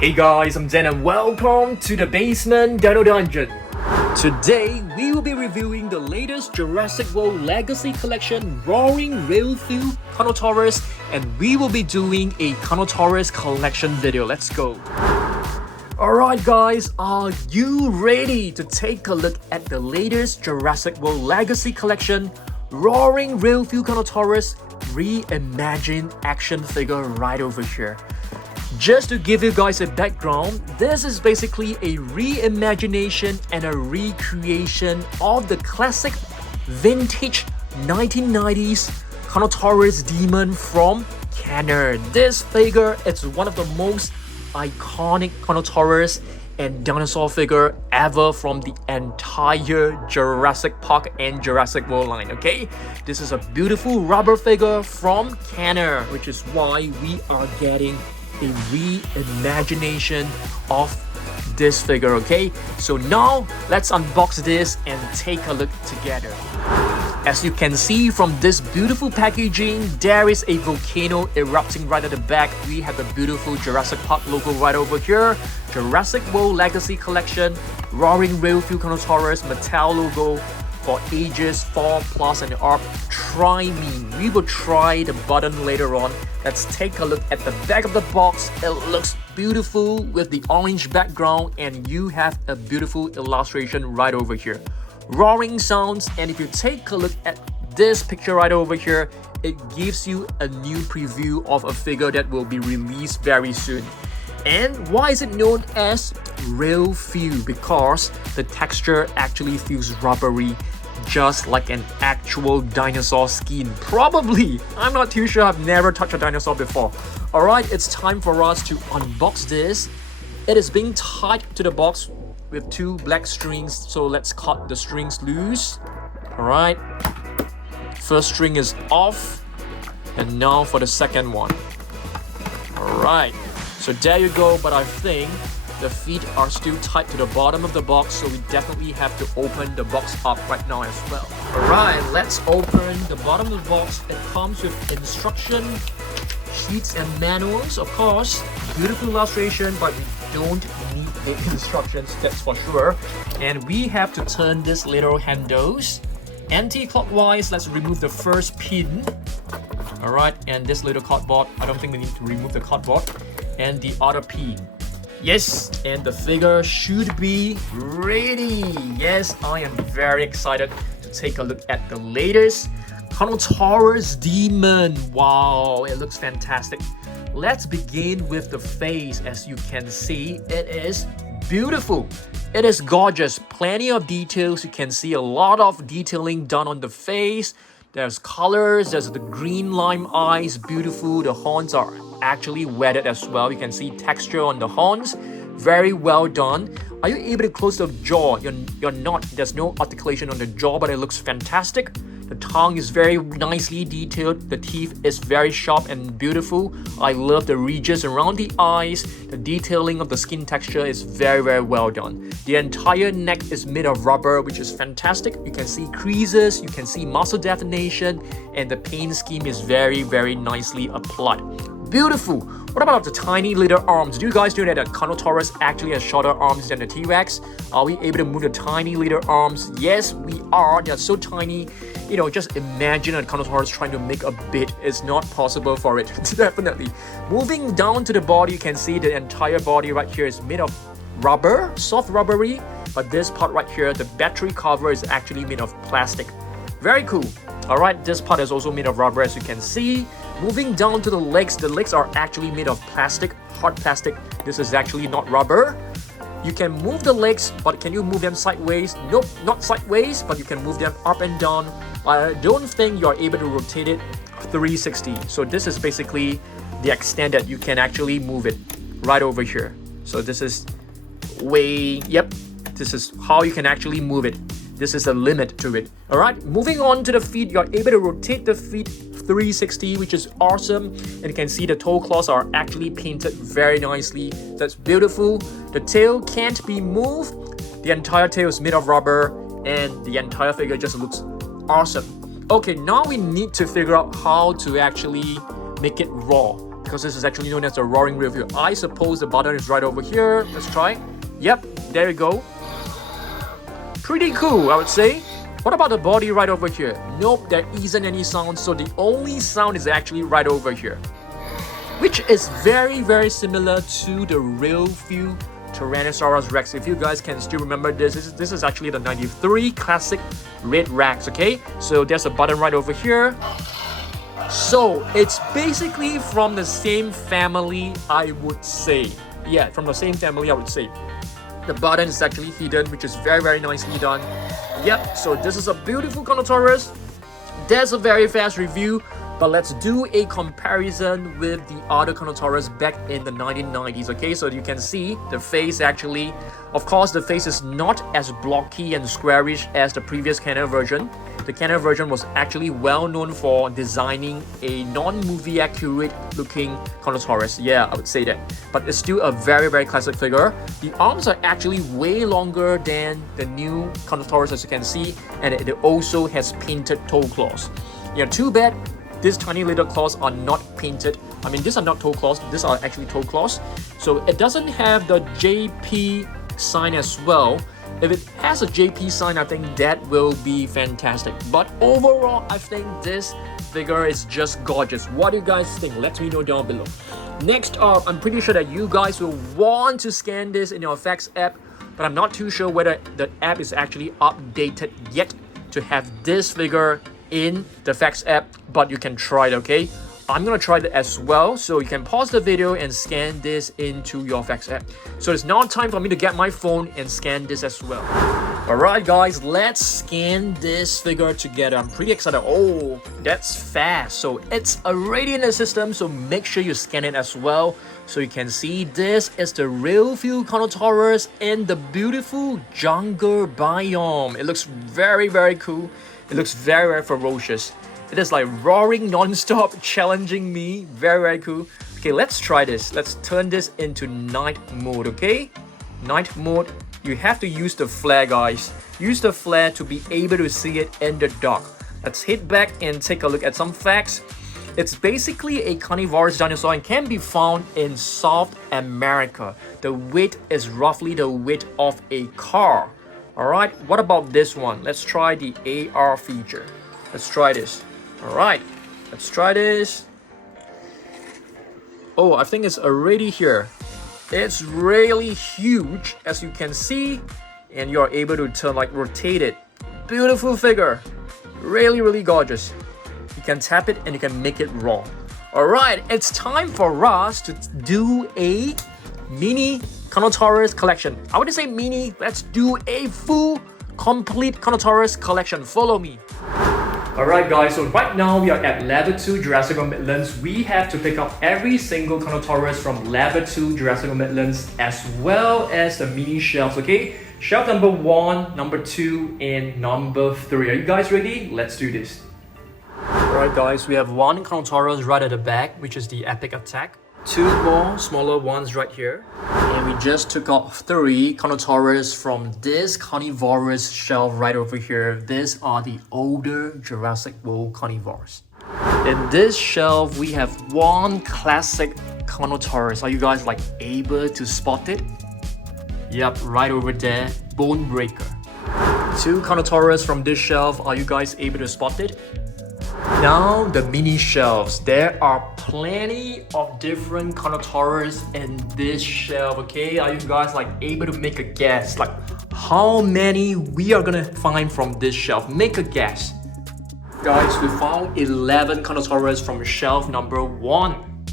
Hey guys, I'm Zen and welcome to the Basement Dino Dungeon. Today, we will be reviewing the latest Jurassic World Legacy Collection Roaring Real-Field Carnotaurus, and we will be doing a Carnotaurus collection video. Let's go. Alright guys, are you ready to take a look at the latest Jurassic World Legacy Collection Roaring Real-Field Carnotaurus Reimagined action figure right over here? Just to give you guys a background, this is basically a reimagination and a recreation of the classic vintage 1990s Carnotaurus demon from Kenner. This figure is one of the most iconic Carnotaurus and dinosaur figure ever from the entire Jurassic Park and Jurassic World line, okay? This is a beautiful rubber figure from Kenner, which is why we are getting a reimagination of this figure, okay? So now let's unbox this and take a look together. As you can see from this beautiful packaging, there is a volcano erupting right at the back. We have the beautiful Jurassic Park logo right over here. Jurassic World Legacy Collection, Roaring Real-Field Carnotaurus, Mattel logo for ages 4+ and up. Try me. We will try the button later on. Let's take a look at the back of the box. It looks beautiful with the orange background, and you have a beautiful illustration right over here. Roaring sounds, and if you take a look at this picture right over here, it gives you a new preview of a figure that will be released very soon. And why is it known as real feel? Because the texture actually feels rubbery, just like an actual dinosaur skin. Probably. I'm not too sure. I've never touched a dinosaur before. Alright, it's time for us to unbox this. It is being tied to the box with 2 black strings, so let's cut the strings loose. Alright, first string is off, and now for the second one. Alright, so there you go, but I think the feet are still tied to the bottom of the box, so we definitely have to open the box up right now as well. Alright, let's open the bottom of the box. It comes with instruction sheets and manuals, of course. Beautiful illustration, but we don't need the instructions, that's for sure. And we have to turn these little handles anti-clockwise. Let's remove the first pin. Alright, and this little cardboard, I don't think we need to remove the cardboard. And the other pin. Yes, and the figure should be ready. Yes, I am very excited to take a look at the latest Carnotaurus demon. Wow, it looks fantastic. Let's begin with the face. As you can see, it is beautiful. It is gorgeous. Plenty of details. You can see a lot of detailing done on the face. There's colors. There's the green lime eyes. Beautiful. The horns are actually wetted as well. You can see texture on the horns. Very well done. Are you able to close the jaw? You're not. There's no articulation on the jaw, but it looks fantastic. The tongue is very nicely detailed. The teeth is very sharp and beautiful. I love the ridges around the eyes. The detailing of the skin texture is very, very well done. The entire neck is made of rubber, which is fantastic. You can see creases, you can see muscle definition, and the paint scheme is very, very nicely applied. Beautiful. What about the tiny little arms? Do you guys know that the Carnotaurus actually has shorter arms than the T-Rex? Are we able to move the tiny little arms? Yes, we are. They're so tiny. You know, just imagine a Carnotaurus trying to make a bit. It's not possible for it. Definitely. Moving down to the body, you can see the entire body right here is made of rubber, soft rubbery. But this part right here, the battery cover, is actually made of plastic. Very cool. Alright, this part is also made of rubber, as you can see. Moving down to the legs are actually made of plastic, hard plastic. This is actually not rubber. You can move the legs, but can you move them sideways? Nope, not sideways, but you can move them up and down. I don't think you're able to rotate it 360. So this is basically the extent that you can actually move it right over here. So this is this is how you can actually move it. This is a limit to it. Alright, moving on to the feet, you're able to rotate the feet 360, which is awesome. And you can see the toe claws are actually painted very nicely. That's beautiful. The tail can't be moved. The entire tail is made of rubber, and the entire figure just looks awesome. Okay, now we need to figure out how to actually make it raw. because this is actually known as the roaring rear view. I suppose the button is right over here. Let's try. Yep, there you go. Pretty cool, I would say. What about the body right over here? Nope, there isn't any sound, so the only sound is actually right over here, which is very similar to the real view Tyrannosaurus Rex. If you guys can still remember this is actually the 93 classic red Rex, okay? So there's a button right over here. So it's basically from the same family, I would say. Yeah, from the same family, I would say. The button is actually hidden, which is very nicely done. Yep, so this is a beautiful Carnotaurus. That's a very fast review, but let's do a comparison with the other Carnotaurus back in the 1990s, okay? So you can see the face actually, of course, the face is not as blocky and squarish as the previous Canon version. The Canon version was actually well known for designing a non-movie accurate looking Carnotaurus. Yeah, I would say that. But it's still a very classic figure. The arms are actually way longer than the new Carnotaurus, as you can see, and it also has painted toe claws. Yeah, too bad these tiny little claws are not painted. I mean, these are not toe claws, these are actually toe claws. So it doesn't have the JP sign as well. If it has a JP sign, I think that will be fantastic. But overall, I think this figure is just gorgeous. What do you guys think? Let me know down below. Next up, I'm pretty sure that you guys will want to scan this in your FX app, but I'm not too sure whether the app is actually updated yet to have this figure in the FX app, but you can try it, okay? I'm gonna try that as well, so you can pause the video and scan this into your FX app. So it's now time for me to get my phone and scan this as well. Alright guys, let's scan this figure together. I'm pretty excited. Oh, that's fast. So it's already in the system, so make sure you scan it as well. So you can see this is the real view Carnotaurus in the beautiful jungle biome. It looks very cool. It looks very ferocious. It is like roaring non-stop, challenging me. Very cool. Okay, let's try this. Let's turn this into night mode, okay? Night mode. You have to use the flare, guys. Use the flare to be able to see it in the dark. Let's hit back and take a look at some facts. It's basically a carnivorous dinosaur and can be found in South America. The weight is roughly the weight of a car. Alright, what about this one? Let's try the AR feature. Let's try this. Alright, let's try this. Oh, I think it's already here. It's really huge, as you can see, and you're able to turn, like, rotate it. Beautiful figure. Really gorgeous. You can tap it and you can make it raw. Alright, it's time for us to do a mini Carnotaurus collection. I wouldn't say mini, let's do a full, complete Carnotaurus collection. Follow me. Alright guys, so right now we are at level 2 Jurassic World Midlands. We have to pick up every single Carnotaurus from level 2 Jurassic World Midlands as well as the mini shelves, okay? Shelf number 1, number 2, and number 3. Are you guys ready? Let's do this. Alright guys, we have one Carnotaurus right at the back, which is the Epic Attack. 2 more smaller ones right here. And we just took out 3 Carnotaurus from this carnivorous shelf right over here. These are the older Jurassic World carnivores. In this shelf, we have one classic Carnotaurus. Are you guys like able to spot it? Yep, right over there, Bone Breaker. 2 Carnotaurus from this shelf. Are you guys able to spot it? Now the mini shelves. There are plenty of different Carnotaurus in this shelf, okay? Are you guys like able to make a guess? Like how many we are gonna find from this shelf? Make a guess. Guys, we found 11 Carnotaurus from shelf number 1.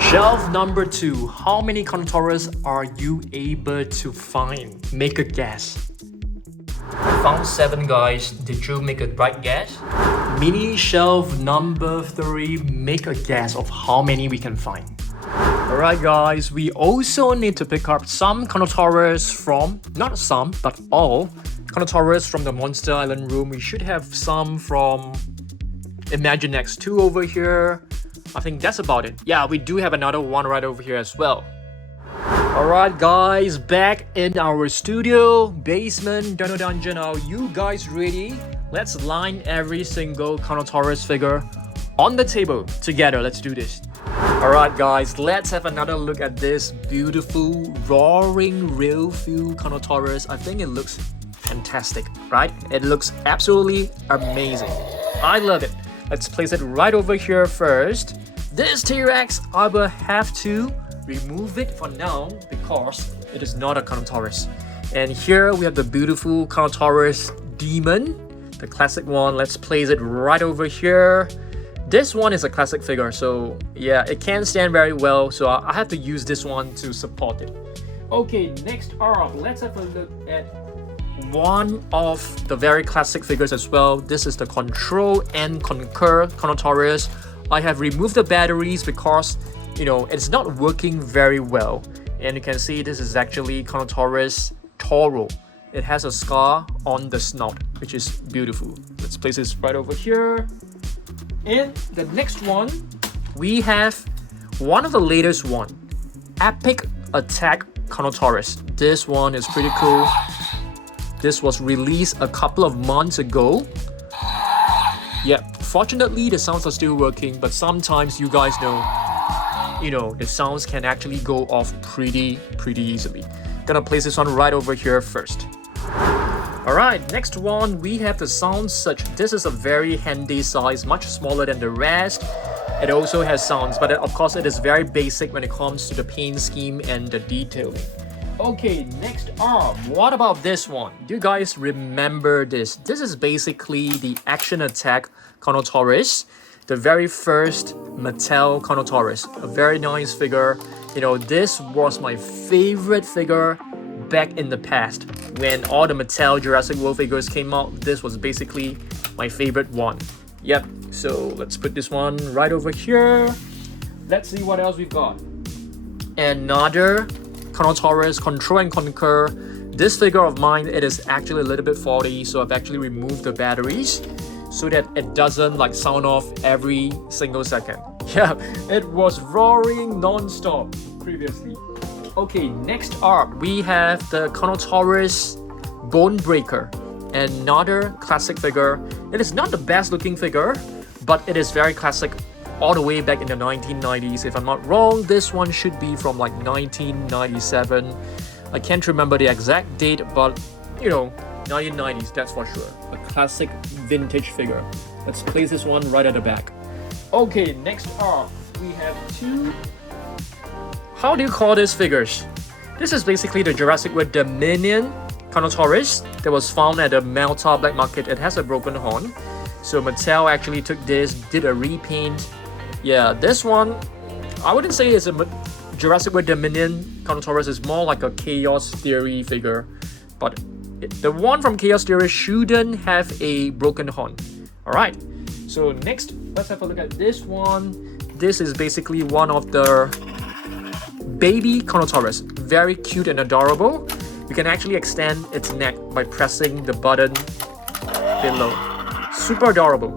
Shelf number 2. How many Carnotaurus are you able to find? Make a guess. I found 7 guys. Did you make a right guess? Mini shelf number 3. Make a guess of how many we can find. Alright guys, we also need to pick up some Carnotaurus from, not some, but all Carnotaurus from the Monster Island room. We should have some from Imaginext 2 over here. I think that's about it. Yeah, we do have another one right over here as well. Alright guys, back in our studio, basement, Dino Dungeon. Are you guys ready? Let's line every single Carnotaurus figure on the table together. Let's do this. Alright guys, let's have another look at this beautiful roaring real feel Carnotaurus. I think it looks fantastic, right? It looks absolutely amazing. I love it. Let's place it right over here first. This T-Rex, I will have to remove it for now because it is not a Carnotaurus. And here we have the beautiful Carnotaurus demon, the classic one. Let's place it right over here. This one is a classic figure, so yeah, it can stand very well, so I have to use this one to support it. Okay, next up, let's have a look at one of the very classic figures as well. This is the Control and Conquer Carnotaurus. I have removed the batteries because, you know, it's not working very well. And you can see this is actually Carnotaurus Toro. It has a scar on the snout, which is beautiful. Let's place this right over here. And the next one, we have one of the latest one, Epic Attack Carnotaurus. This one is pretty cool. This was released a couple of months ago. Yeah, fortunately the sounds are still working, but sometimes you guys know, you know, the sounds can actually go off pretty easily. Gonna place this one right over here first. Alright, next one, we have the Sound Search. This is a very handy size, much smaller than the rest. It also has sounds, but of course it is very basic when it comes to the paint scheme and the detailing. Okay, next up, what about this one? Do you guys remember this? This is basically the Action Attack Carnotaurus, the very first Mattel Carnotaurus. A very nice figure. You know, this was my favorite figure back in the past. When all the Mattel Jurassic World figures came out, this was basically my favorite one. Yep, so let's put this one right over here. Let's see what else we've got. Another Carnotaurus Control and Conquer. This figure of mine, it is actually a little bit faulty, so I've actually removed the batteries so that it doesn't like sound off every single second. Yeah, it was roaring non-stop previously. Okay, next up, we have the Carnotaurus Bone Breaker, another classic figure. It is not the best looking figure, but it is very classic all the way back in the 1990s. If I'm not wrong, this one should be from like 1997. I can't remember the exact date, but you know, 1990s, that's for sure. A classic vintage figure. Let's place this one right at the back. Okay, next up, we have two... How do you call these figures? This is basically the Jurassic World Dominion Carnotaurus that was found at the Mattel black market. It has a broken horn. So Mattel actually took this, did a repaint. Yeah, this one, I wouldn't say it's a Jurassic World Dominion Carnotaurus. It's more like a Chaos Theory figure. But the one from Chaos Theory shouldn't have a broken horn. Alright, so next, let's have a look at this one. This is basically one of the baby Carnotaurus. Very cute and adorable. You can actually extend its neck by pressing the button below. Super adorable.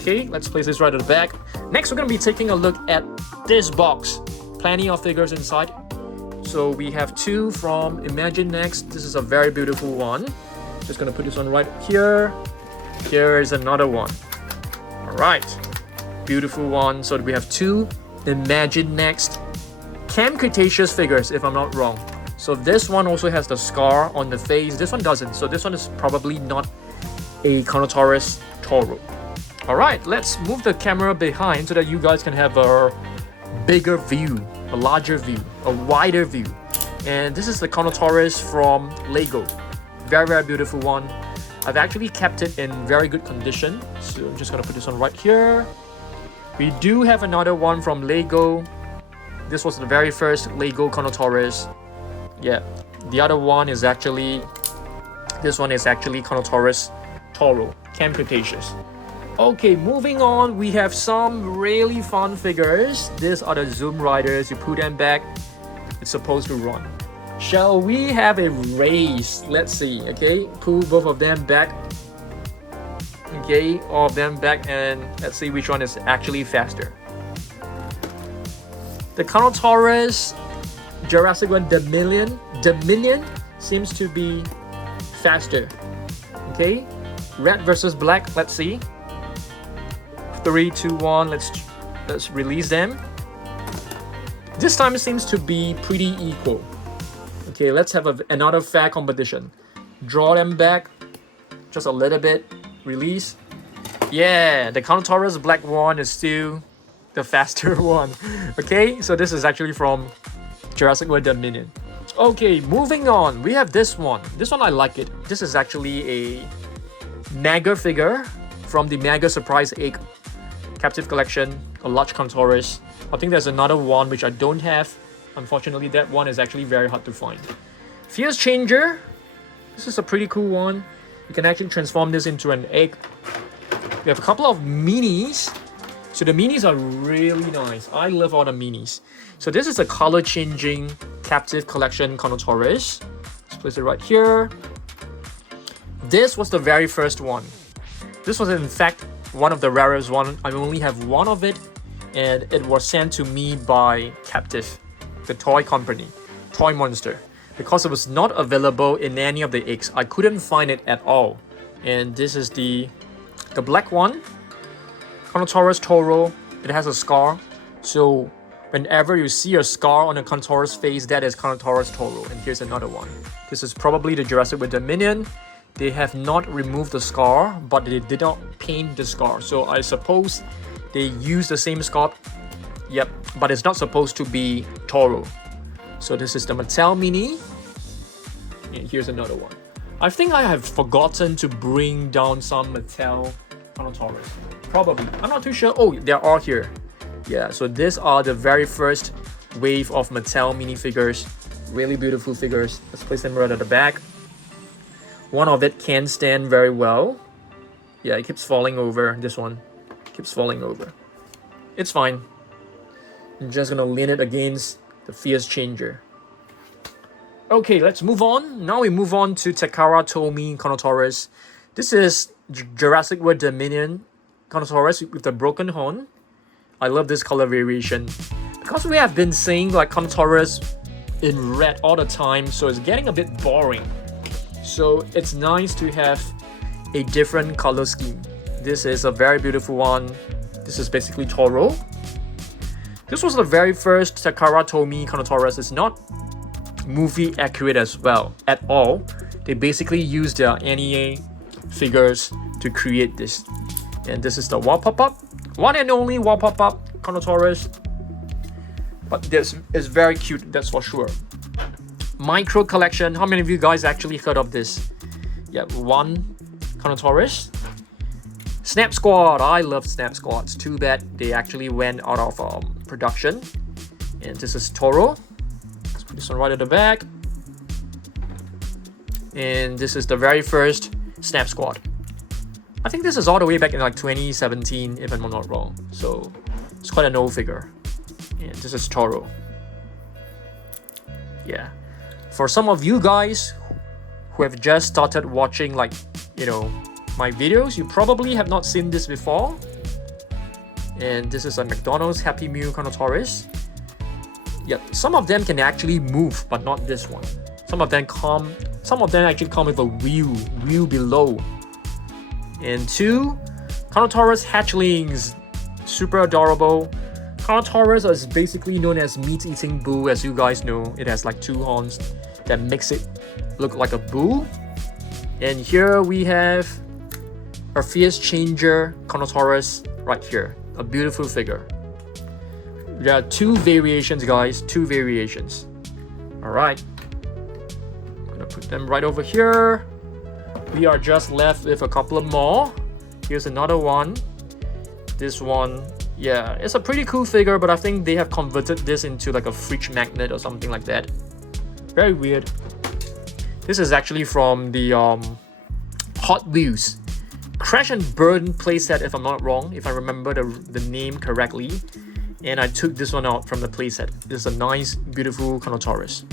Okay, let's place this right at the back. Next, we're going to be taking a look at this box. Plenty of figures inside. So we have two from Imaginext. This is a very beautiful one. Just going to put this one right here. Here is another one. Alright, beautiful one. So we have two Imaginext Cretaceous figures, if I'm not wrong. So this one also has the scar on the face. This one doesn't. So this one is probably not a Carnotaurus Toro. Alright, let's move the camera behind so that you guys can have a bigger view, a larger view, a wider view. And this is the Carnotaurus from Lego. Very beautiful one. I've actually kept it in very good condition. So I'm just gonna put this one right here. We do have another one from Lego. This was the very first Lego Carnotaurus. Yeah, the other one is actually, this one is actually Carnotaurus Toro, Cretaceous. Okay, moving on, we have some really fun figures. These are the Zoom Riders. You put them back, it's supposed to run. Shall we have a race? Let's see, okay? Pull both of them back. Okay, all of them back, and let's see which one is actually faster. The Carnotaurus Jurassic World Dominion seems to be faster. Okay, red versus black. Let's see. 3, 2, 1. Let's release them. This time it seems to be pretty equal. Okay, let's have another fair competition. Draw them back just a little bit. Release. Yeah, the Carnotaurus black one is still the faster one. Okay, so this is actually from Jurassic World Dominion. Okay, moving on. We have this one. This one I like it. This is actually a Mega figure from the Mega Surprise Egg Captivz collection, a large Carnotaurus. I think there's another one which I don't have. Unfortunately, that one is actually very hard to find. Fierce Changer. This is a pretty cool one. You can actually transform this into an egg. We have a couple of minis. So the minis are really nice. I love all the minis. So this is a color changing Captivz collection Carnotaurus. Let's place it right here. This was the very first one. This was in fact one of the rarest one. I only have one of it, and it was sent to me by Captivz, the toy company, toy monster. Because it was not available in any of the eggs, I couldn't find it at all. And this is the black one, Carnotaurus Toro. It has a scar, so whenever you see a scar on a Carnotaurus face, that is Carnotaurus Toro. And here's another one. This is probably the Jurassic World Dominion. They have not removed the scar, but they did not paint the scar. So I suppose they used the same scar. Yep, but it's not supposed to be Toro. So this is the Mattel Mini. And here's another one. I think I have forgotten to bring down some Mattel Carnotaurus. Probably. I'm not too sure. Oh, there are here. Yeah, so these are the very first wave of Mattel minifigures. Really beautiful figures. Let's place them right at the back. One of it can stand very well. Yeah, it keeps falling over. This one keeps falling over. It's fine. I'm just gonna lean it against the Fierce Changer. Okay, let's move on. Now we move on to Takara Tomy Carnotaurus. This is Jurassic World Dominion Carnotaurus with the broken horn. I love this color variation. Because we have been seeing like Carnotaurus in red all the time, so it's getting a bit boring. So it's nice to have a different color scheme. This is a very beautiful one. This is basically Toro. This was the very first Takara Tomy Carnotaurus. It's not movie accurate as well at all. They basically used their NEA figures to create this. And this is the wall pop-up. One and only wall pop-up Carnotaurus. But this is very cute, that's for sure. Micro collection. How many of you guys actually heard of this? Yeah, one Carnotaurus. Snap Squad. I love Snap Squads. Too bad they actually went out of production. And this is Toro. Let's put this one right at the back. And this is the very first Snap Squad. I think this is all the way back in like 2017, if I'm not wrong. So it's quite an old figure. And this is Toro. Yeah. For some of you guys who have just started watching, like, you know, my videos, you probably have not seen this before. And this is a McDonald's Happy Meal Carnotaurus. Yep, some of them can actually move, but not this one. Some of them actually come with a wheel below. And two Carnotaurus hatchlings, super adorable. Carnotaurus is basically known as meat-eating bull, as you guys know. It has like two horns that makes it look like a bull. And here we have a Fierce Changer Carnotaurus right here. A beautiful figure. There are two variations, guys. Two variations. Alright. I'm gonna put them right over here. We are just left with a couple of more. Here's another one. This one, yeah, it's a pretty cool figure, but I think they have converted this into like a fridge magnet or something like that. Very weird. This is actually from the Hot Wheels Crash and Burn playset, if I'm not wrong, if I remember the name correctly. And I took this one out from the playset. This is a nice, beautiful Carnotaurus.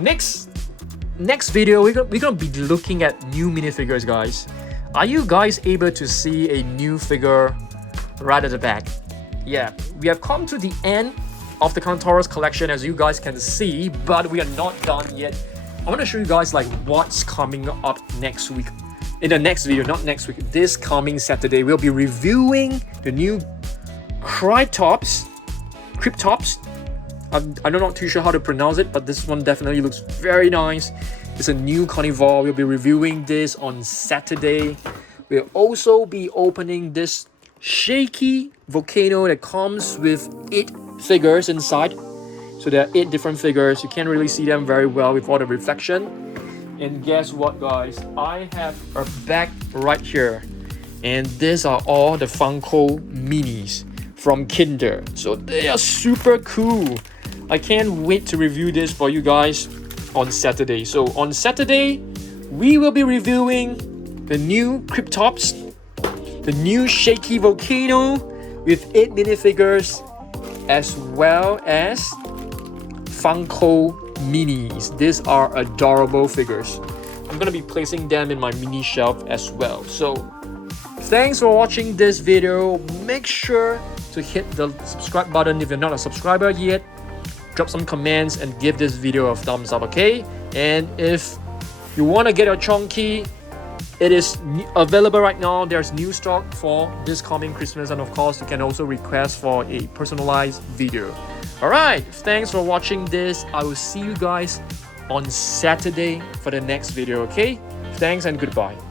Next video, we're gonna be looking at new minifigures, guys. Are you guys able to see a new figure right at the back? Yeah, we have come to the end of the Carnotaurus collection, as you guys can see, but we are not done yet. I want to show you guys like what's coming up next week. In the next video, not next week, this coming Saturday, we'll be reviewing the new Cretaceous I'm not too sure how to pronounce it, but this one definitely looks very nice. It's a new carnivore. We'll be reviewing this on Saturday. We'll also be opening this shaky volcano that comes with 8 figures inside. So there are 8 different figures. You can't really see them very well with all the reflection. And guess what, guys? I have a bag right here. And these are all the Funko Minis from Kinder. So they are super cool. I can't wait to review this for you guys on Saturday. So on Saturday, we will be reviewing the new Cretaceous, the new shaky volcano with 8 minifigures, as well as Funko Minis. These are adorable figures. I'm gonna be placing them in my mini shelf as well. So thanks for watching this video. Make sure to hit the subscribe button if you're not a subscriber yet. Drop some comments and give this video a thumbs up, okay? And if you want to get a chunky, it is available right now. There's new stock for this coming Christmas, and of course you can also request for a personalized video. Alright, thanks for watching this. I will see you guys on Saturday for the next video, okay? Thanks and goodbye.